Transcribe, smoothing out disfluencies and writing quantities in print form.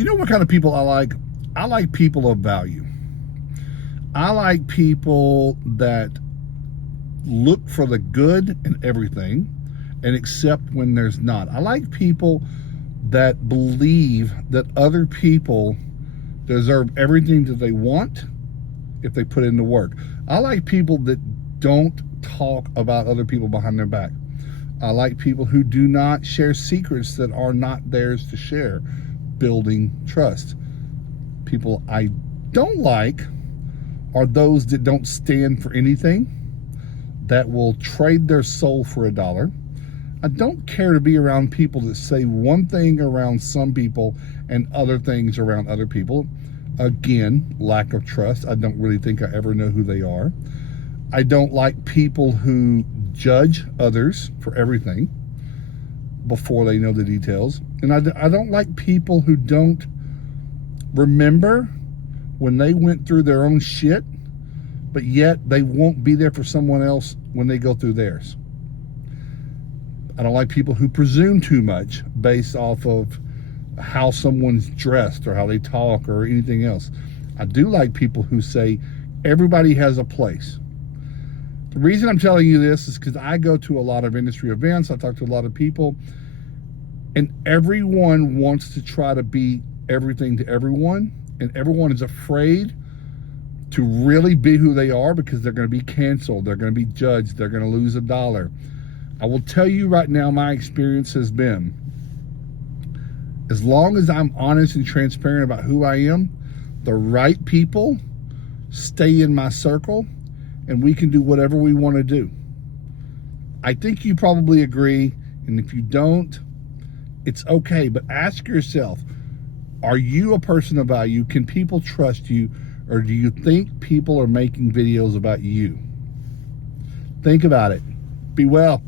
You know what kind of people I like? I like people of value. I like people that look for the good in everything and accept when there's not. I like people that believe that other people deserve everything that they want if they put in the work. I like people that don't talk about other people behind their back. I like people who do not share secrets that are not theirs to share, building trust. People I don't like are those that don't stand for anything, that will trade their soul for a dollar. I don't care to be around people that say one thing around some people and other things around other people. Again, lack of trust. I don't really think I ever know who they are. I don't like people who judge others for everything before they know the details. And I don't like people who don't remember when they went through their own shit, but yet they won't be there for someone else when they go through theirs. I don't like people who presume too much based off of how someone's dressed or how they talk or anything else. I do like people who say everybody has a place. The reason I'm telling you this is because I go to a lot of industry events. I talk to a lot of people, and everyone wants to try to be everything to everyone, and everyone is afraid to really be who they are because they're going to be canceled, they're going to be judged, they're going to lose a dollar. I will tell you right now, my experience has been, as long as I'm honest and transparent about who I am, the right people stay in my circle, and we can do whatever we want to do. I think you probably agree, and if you don't, it's okay, but ask yourself, are you a person of value? Can people trust you, or do you think people are making videos about you? Think about it. Be well.